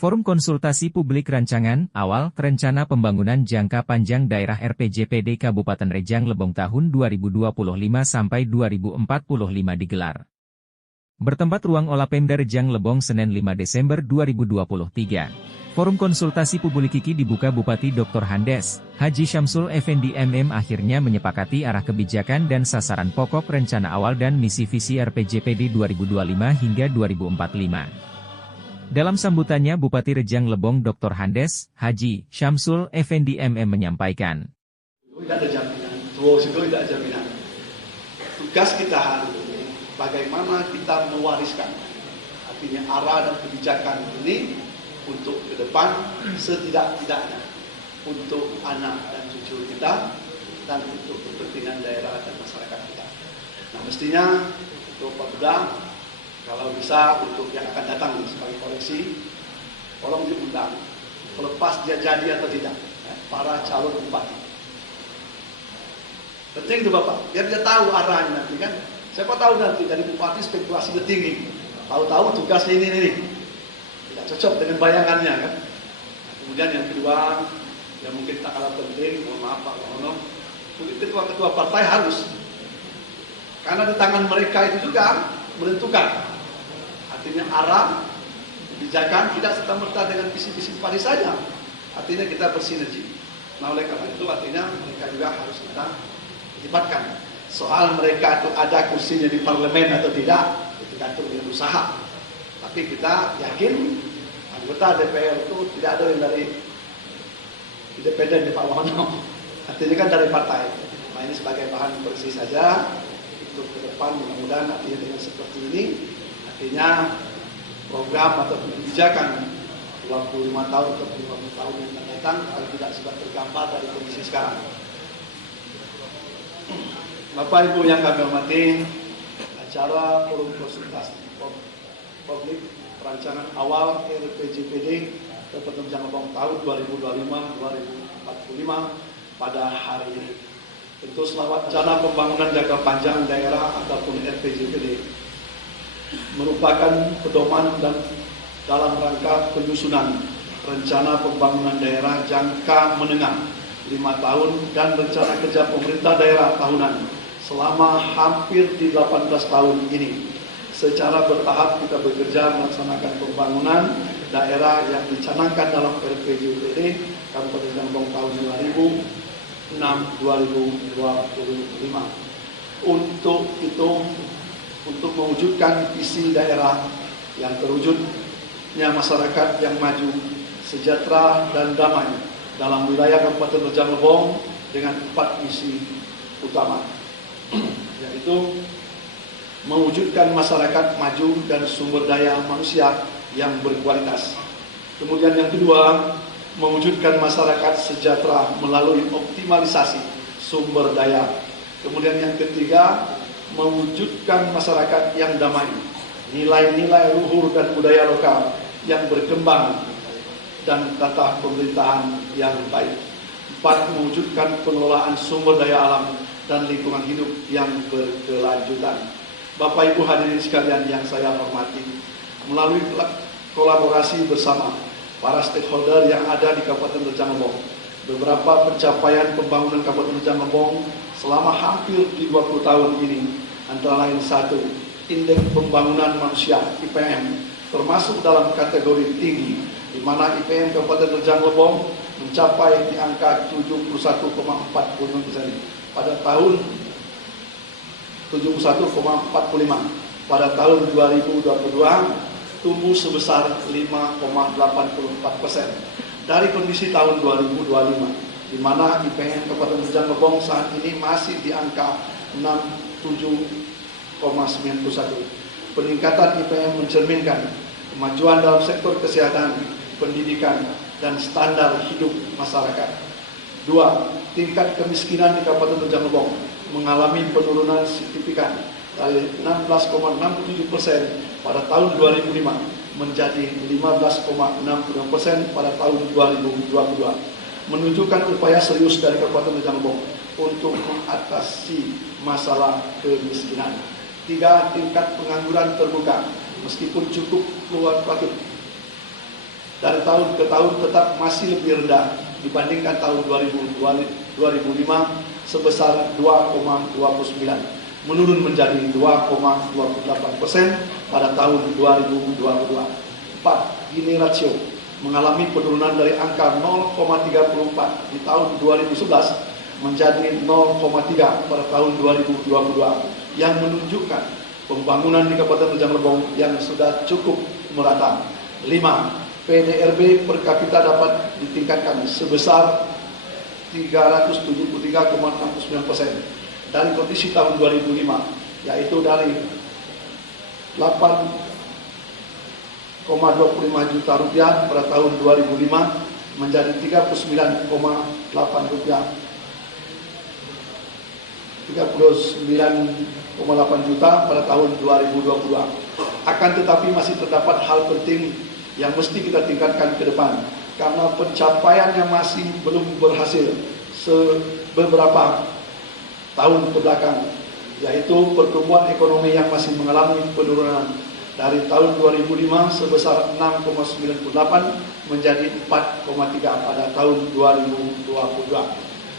Forum Konsultasi Publik Rancangan Awal Rencana Pembangunan Jangka Panjang Daerah RPJPD Kabupaten Rejang Lebong tahun 2025 sampai 2045 digelar. Bertempat ruang Olapemda Rejang Lebong Senin 5 Desember 2023. Forum Konsultasi Publik ini dibuka Bupati Dr. Handes, Haji Syamsul Effendi MM akhirnya menyepakati arah kebijakan dan sasaran pokok rencana awal dan misi visi RPJPD 2025 hingga 2045. Dalam sambutannya Bupati Rejang Lebong Dr. Handes, Haji Syamsul Effendi MM menyampaikan. Tidak ada jaminan, itu tidak ada jaminan. Tugas kita hari ini, bagaimana kita mewariskan, artinya arah dan kebijakan ini untuk ke depan setidak-tidaknya, untuk anak dan cucu kita, dan untuk kepentingan daerah dan masyarakat kita. Nah mestinya untuk Pemda, kalau bisa untuk yang akan datang sebagai koleksi, tolong diundang, lepas dia jadi atau tidak, para calon bupati. Penting itu Bapak, biar dia tahu arahnya nanti kan. Siapa tahu nanti dari bupati spekulasinya tinggi, tahu-tahu tugasnya ini, tidak cocok dengan bayangannya kan. Kemudian yang kedua, yang mungkin tak kalah penting, mohon maaf Pak Wono, ketua-ketua partai harus, karena di tangan mereka itu juga menentukan. Artinya arah, kebijakan tidak serta-merta dengan visi-visi bupati saja. Artinya kita bersinergi. Nah oleh karena itu artinya mereka juga harus kita libatkan. Soal mereka itu ada kursinya di parlemen atau tidak, itu tergantung dengan usaha. Tapi kita yakin anggota DPR itu tidak ada yang dari independen di Pak Wono. Artinya kan dari partai. Nah ini sebagai bahan bersih saja. Untuk ke depan mudah-mudahan artinya dengan seperti ini, artinya program atau kebijakan 25 tahun atau 50 tahun yang akan datang kalau tidak sudah tergambar dari kondisi sekarang. Bapak Ibu yang kami hormati, acara forum konsultasi publik perancangan awal RPJPD Kabupaten Rejang Lebong tahun 2025-2045 pada hari ini. Tentu selawat rencana pembangunan jangka panjang daerah ataupun RPJPD merupakan pedoman dan dalam rangka penyusunan rencana pembangunan daerah jangka menengah 5 tahun dan rencana kerja pemerintah daerah tahunan selama hampir di 18 tahun ini. Secara bertahap kita bekerja melaksanakan pembangunan daerah yang dicanangkan dalam RPJPD Kabupaten Rejang Lebong tahun 2006-2025. Untuk itu, untuk mewujudkan visi daerah yang terwujudnya masyarakat yang maju, sejahtera dan damai dalam wilayah Kabupaten Rejang Lebong dengan 4 misi utama, yaitu mewujudkan masyarakat maju dan sumber daya manusia yang berkualitas. Kemudian yang kedua, mewujudkan masyarakat sejahtera melalui optimalisasi sumber daya. Kemudian yang ketiga, mewujudkan masyarakat yang damai, nilai-nilai luhur dan budaya lokal yang berkembang dan tata pemerintahan yang baik. 4. Mewujudkan pengelolaan sumber daya alam dan lingkungan hidup yang berkelanjutan. Bapak Ibu hadirin sekalian yang saya hormati, melalui kolaborasi bersama para stakeholder yang ada di Kabupaten Rejang Lebong, beberapa pencapaian pembangunan Kabupaten Rejang Lebong selama hampir di 20 tahun ini, antara lain 1, indeks pembangunan manusia IPM termasuk dalam kategori tinggi, di mana IPM Kabupaten Rejang Lebong mencapai di angka 71,45% pada tahun 71,45 pada tahun 2022 tumbuh sebesar 5,84% dari kondisi tahun 2025, di mana IPM Kabupaten Rejang Lebong saat ini masih di angka 67,91. Peningkatan IPM mencerminkan kemajuan dalam sektor kesehatan, pendidikan, dan standar hidup masyarakat. 2. Tingkat kemiskinan di Kabupaten Rejang Lebong mengalami penurunan signifikan dari 16,67% pada tahun 2005 menjadi 15,62% pada tahun 2022, menunjukkan upaya serius dari Kabupaten Rejang Lebong untuk mengatasi masalah kemiskinan. 3. Tingkat pengangguran terbuka meskipun cukup fluktuatif dari tahun ke tahun tetap masih lebih rendah dibandingkan tahun 2005 sebesar 2,29, menurun menjadi 2,28% pada tahun 2022. 4. Gini rasio mengalami penurunan dari angka 0,34 di tahun 2011 menjadi 0,3 pada tahun 2022 yang menunjukkan pembangunan di Kabupaten Rejang Lebong yang sudah cukup merata. 5. PDRB per kapita dapat ditingkatkan sebesar 373,69% dari kondisi tahun 2005, yaitu dari 8,25 juta rupiah pada tahun 2005 menjadi 39,8 juta pada tahun 2022. Akan tetapi masih terdapat hal penting yang mesti kita tingkatkan ke depan karena pencapaiannya masih belum berhasil beberapa tahun ke belakang, yaitu pertumbuhan ekonomi yang masih mengalami penurunan dari tahun 2005 sebesar 6,98 menjadi 4,3 pada tahun 2022.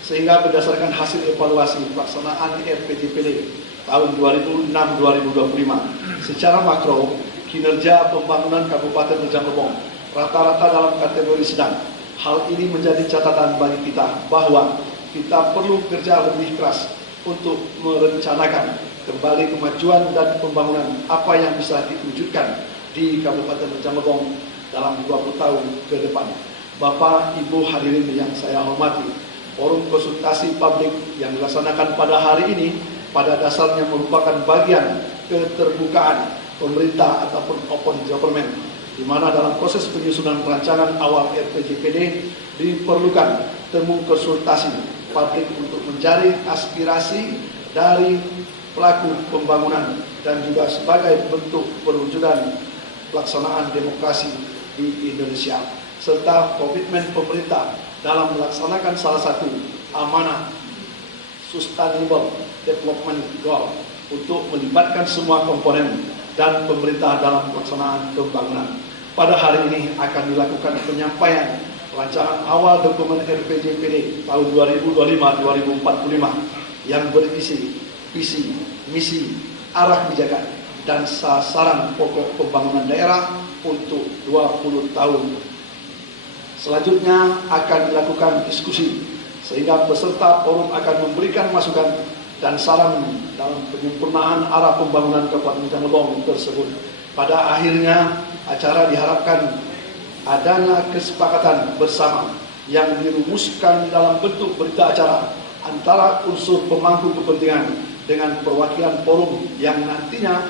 Sehingga berdasarkan hasil evaluasi pelaksanaan RPJPD tahun 2006-2025 secara makro, kinerja pembangunan Kabupaten Rejang Lebong rata-rata dalam kategori sedang. Hal ini menjadi catatan bagi kita bahwa kita perlu kerja lebih keras untuk merencanakan kembali kemajuan dan pembangunan apa yang bisa diwujudkan di Kabupaten Rejang Lebong dalam 20 tahun ke depan. Bapak, Ibu hadirin yang saya hormati, forum konsultasi publik yang dilaksanakan pada hari ini pada dasarnya merupakan bagian keterbukaan pemerintah ataupun open government, di mana dalam proses penyusunan rancangan awal RPJPD diperlukan temu konsultasi publik untuk menjaring aspirasi dari pelaku pembangunan dan juga sebagai bentuk perwujudan pelaksanaan demokrasi di Indonesia, serta komitmen pemerintah dalam melaksanakan salah satu amanah Sustainable Development Goal untuk melibatkan semua komponen dan pemerintah dalam pelaksanaan pembangunan. Pada hari ini akan dilakukan penyampaian rancangan awal dokumen RPJPD tahun 2025-2045 yang berisi visi, misi, arah kebijakan, dan sasaran pokok pembangunan daerah untuk 20 tahun. Selanjutnya akan dilakukan diskusi sehingga peserta forum akan memberikan masukan dan saran dalam penyempurnaan arah pembangunan Kabupaten Rejang Lebong tersebut. Pada akhirnya acara diharapkan adanya kesepakatan bersama yang dirumuskan dalam bentuk berita acara antara unsur pemangku kepentingan dengan perwakilan forum yang nantinya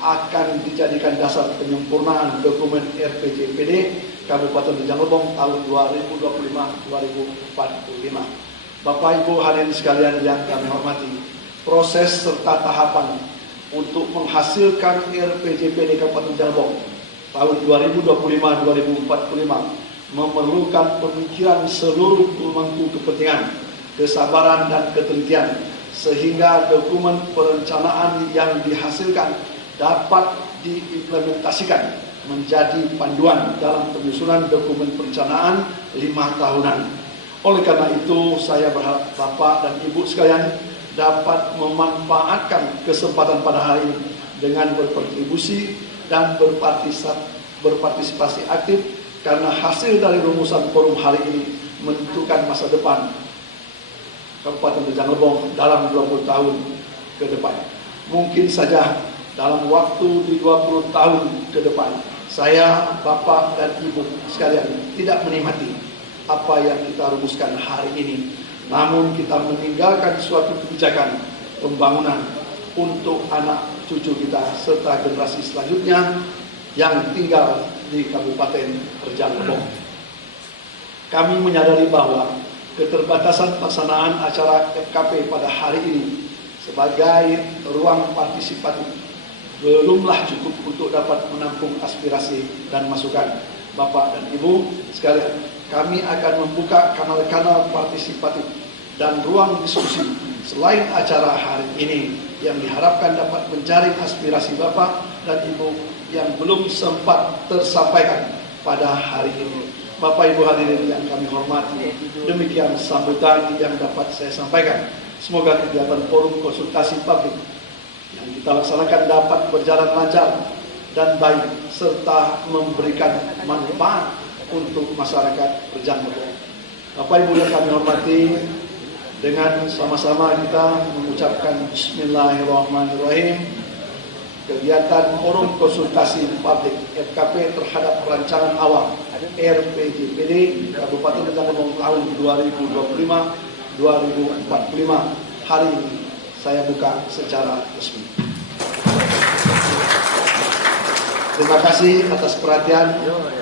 akan dijadikan dasar penyempurnaan dokumen RPJPD Kabupaten Rejang Lebong tahun 2025-2045. Bapak Ibu hadirin sekalian yang kami hormati, proses serta tahapan untuk menghasilkan RPJPD Kabupaten Rejang Lebong tahun 2025-2045 memerlukan pemikiran seluruh pemangku kepentingan, kesabaran dan ketelitian, sehingga dokumen perencanaan yang dihasilkan dapat diimplementasikan menjadi panduan dalam penyusunan dokumen perencanaan 5 tahunan. Oleh karena itu, saya berharap Bapak dan Ibu sekalian dapat memanfaatkan kesempatan pada hari ini dengan berkontribusi dan berpartisipasi aktif, karena hasil dari rumusan forum hari ini menentukan masa depan Kabupaten Rejang Lebong dalam 20 tahun ke depan. Mungkin saja dalam waktu di 20 tahun ke depan, saya, Bapak dan Ibu sekalian tidak menikmati apa yang kita rumuskan hari ini, namun kita meninggalkan suatu kebijakan pembangunan untuk anak cucu kita serta generasi selanjutnya yang tinggal di Kabupaten Rejang Lebong. Kami menyadari bahwa keterbatasan pelaksanaan acara FKP pada hari ini sebagai ruang partisipatif belumlah cukup untuk dapat menampung aspirasi dan masukan Bapak dan Ibu sekalian. Kami akan membuka kanal-kanal partisipatif dan ruang diskusi selain acara hari ini yang diharapkan dapat menjaring aspirasi Bapak dan Ibu yang belum sempat tersampaikan pada hari ini. Bapak Ibu hadirin yang kami hormati, demikian sambutan yang dapat saya sampaikan. Semoga kegiatan forum konsultasi publik yang kita laksanakan dapat berjalan lancar dan baik serta memberikan manfaat untuk masyarakat Rejang Lebong. Bapak Ibu yang kami hormati, dengan sama-sama kita mengucapkan Bismillahirrahmanirrahim. Kegiatan forum konsultasi publik FKP terhadap rancangan awal RPJPD Kabupaten Rejang Lebong tahun 2025-2045 hari ini saya buka secara resmi. Terima kasih atas perhatian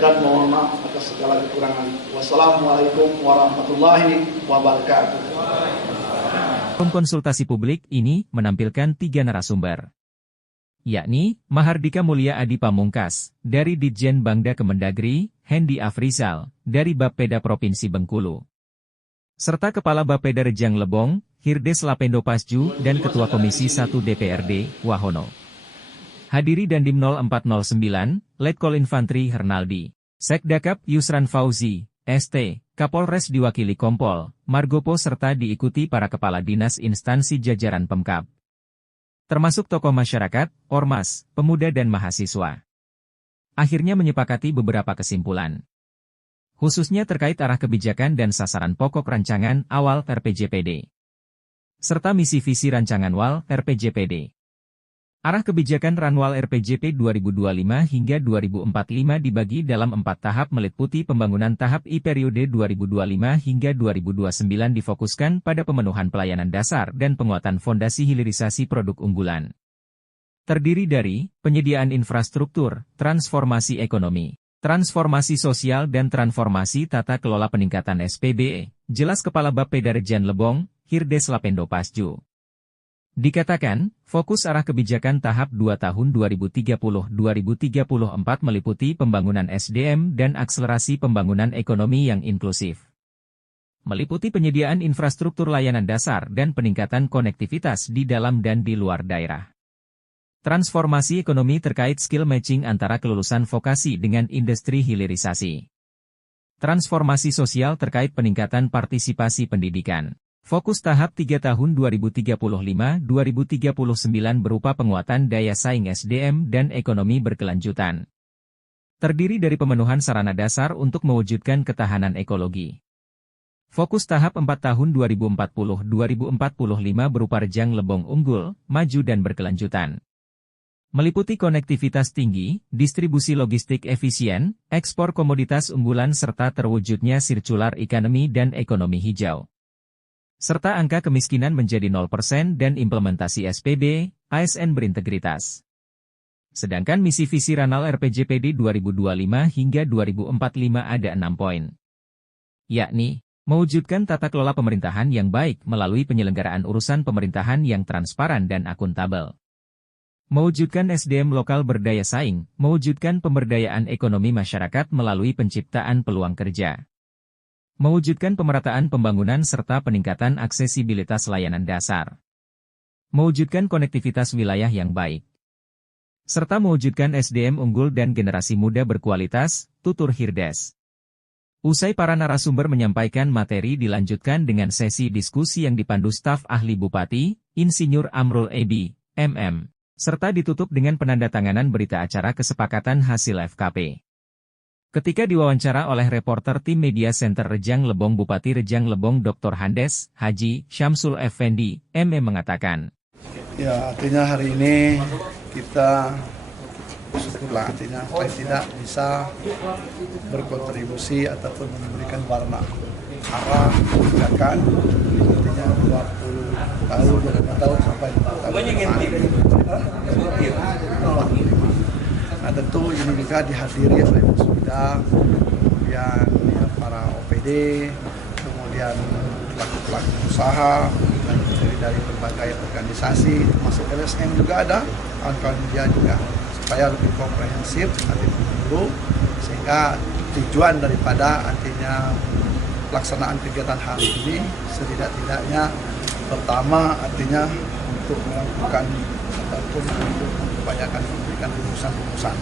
dan mohon maaf atas segala kekurangan. Wassalamualaikum warahmatullahi wabarakatuh. Forum konsultasi publik ini menampilkan 3 narasumber, yakni Mahardika Mulia Adi Pamungkas dari Ditjen Bangda Kemendagri, Hendi Afrizal dari Bapeda Provinsi Bengkulu, serta Kepala Bapeda Rejang Lebong, Hirdes Lapendo Pasju dan Ketua Komisi 1 DPRD, Wahono. Hadiri Dandim 0409, Letkol Infantri Hernaldi, Sekdakap Yusran Fauzi, ST, Kapolres diwakili Kompol Margopo serta diikuti para kepala dinas instansi jajaran Pemkab, termasuk tokoh masyarakat, ormas, pemuda dan mahasiswa. Akhirnya menyepakati beberapa kesimpulan, khususnya terkait arah kebijakan dan sasaran pokok rancangan awal RPJPD, serta misi visi rancangan WAL RPJPD. Arah kebijakan Ranwal RPJP 2025 hingga 2045 dibagi dalam 4 tahap meliputi pembangunan tahap I periode 2025 hingga 2029 difokuskan pada pemenuhan pelayanan dasar dan penguatan fondasi hilirisasi produk unggulan. Terdiri dari penyediaan infrastruktur, transformasi ekonomi, transformasi sosial dan transformasi tata kelola peningkatan SPBE, jelas Kepala Bapeda Rejang Lebong, Hirdes Lapendo Pasju. Dikatakan, fokus arah kebijakan tahap 2 tahun 2030-2034 meliputi pembangunan SDM dan akselerasi pembangunan ekonomi yang inklusif. Meliputi penyediaan infrastruktur layanan dasar dan peningkatan konektivitas di dalam dan di luar daerah. Transformasi ekonomi terkait skill matching antara kelulusan vokasi dengan industri hilirisasi. Transformasi sosial terkait peningkatan partisipasi pendidikan. Fokus tahap 3 tahun 2035-2039 berupa penguatan daya saing SDM dan ekonomi berkelanjutan. Terdiri dari pemenuhan sarana dasar untuk mewujudkan ketahanan ekologi. Fokus tahap 4 tahun 2040-2045 berupa Rejang Lebong unggul, maju dan berkelanjutan. Meliputi konektivitas tinggi, distribusi logistik efisien, ekspor komoditas unggulan serta terwujudnya circular economy dan ekonomi hijau. Serta angka kemiskinan menjadi 0% dan implementasi SPB, ASN berintegritas. Sedangkan misi visi Ranal RPJPD 2025 hingga 2045 ada 6 poin. Yakni, mewujudkan tata kelola pemerintahan yang baik melalui penyelenggaraan urusan pemerintahan yang transparan dan akuntabel. Mewujudkan SDM lokal berdaya saing, mewujudkan pemberdayaan ekonomi masyarakat melalui penciptaan peluang kerja. Mewujudkan pemerataan pembangunan serta peningkatan aksesibilitas layanan dasar. Mewujudkan konektivitas wilayah yang baik. Serta mewujudkan SDM unggul dan generasi muda berkualitas, tutur Hirdes. Usai para narasumber menyampaikan materi dilanjutkan dengan sesi diskusi yang dipandu staf ahli Bupati, Insinyur Amrul Ebi, MM, serta ditutup dengan penandatanganan berita acara kesepakatan hasil FKP. Ketika diwawancara oleh reporter tim Media Center Rejang Lebong Bupati Rejang Lebong Dr. Handes, Haji, Syamsul Effendi, ME mengatakan. Ya, artinya hari ini kita syukurlah artinya paling tidak bisa berkontribusi ataupun memberikan warna arah kebijakan artinya 20 tahun, 25 tahun sampai 40 tahun. Nah tentu ini juga dihadiri oleh Musbida, kemudian ya, para OPD, kemudian pelaku-pelaku usaha, dari berbagai organisasi, termasuk LSM juga ada, kawan-kawan media juga, supaya lebih komprehensif, lebih dulu, sehingga tujuan daripada artinya pelaksanaan kegiatan hari ini setidak-tidaknya pertama artinya untuk melakukan ataupun untuk memperbanyakan memberikan rumusan-rumusan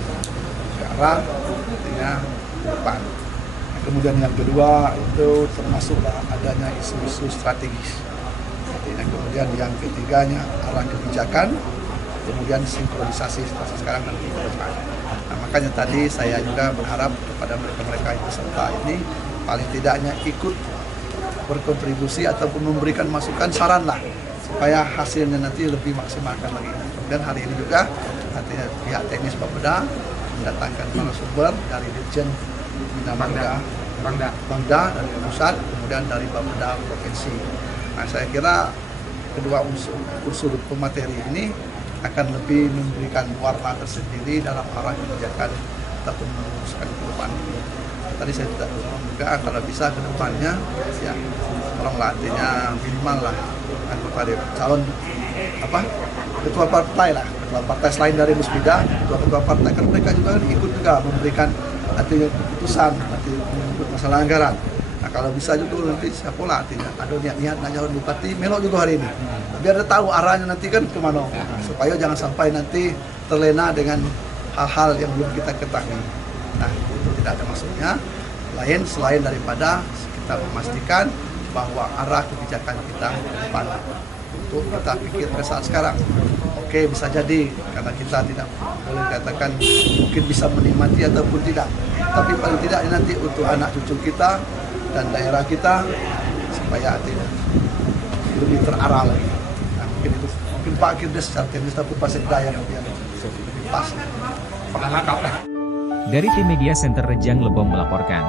ke arah artinya ke depan. Kemudian yang kedua itu termasuklah adanya isu-isu strategis. Kemudian yang ketiganya arah kebijakan, kemudian sinkronisasi seperti sekarang nanti ke depan. Nah, makanya tadi saya juga berharap kepada mereka-mereka yang peserta ini paling tidaknya ikut berkontribusi ataupun memberikan masukan, saran lah, supaya hasilnya nanti lebih maksimalkan lagi. Kemudian hari ini juga artinya pihak teknis Bapeda mendatangkan narasumber dari Dirjen Bina Marga Bangda dari pusat, kemudian dari Bapeda provinsi. Nah, saya kira kedua unsur pemateri ini akan lebih memberikan warna tersendiri dalam arah kebijakan ataupun meneruskan ke depan. Tadi saya tidak juga kalau bisa ke depannya ya tolonglah, artinya minimal lah anggota calon ketua partai selain dari Musbida, ketua partai kan mereka juga ikut juga memberikan artinya keputusan nanti menyangkut masalah anggaran. Nah, kalau bisa juga nanti siapa lah artinya ada niat calon bupati melok juga hari ini, biar dia tahu arahnya nanti kan kemana, supaya jangan sampai nanti terlena dengan hal-hal yang belum kita ketahui. Nah, itu tidak ada maksudnya lain selain daripada kita memastikan bahwa arah kebijakan kita ke depan untuk kita pikir ke saat sekarang. Oke, bisa jadi karena kita tidak boleh katakan mungkin bisa menikmati ataupun tidak, tapi paling tidak nanti untuk anak cucu kita dan daerah kita supaya tidak lebih terarah lagi. Nah, mungkin Pak Kirdes secara teknis tapi Pak Sekda yang lebih pas. Dari tim Media Center Rejang Lebong melaporkan.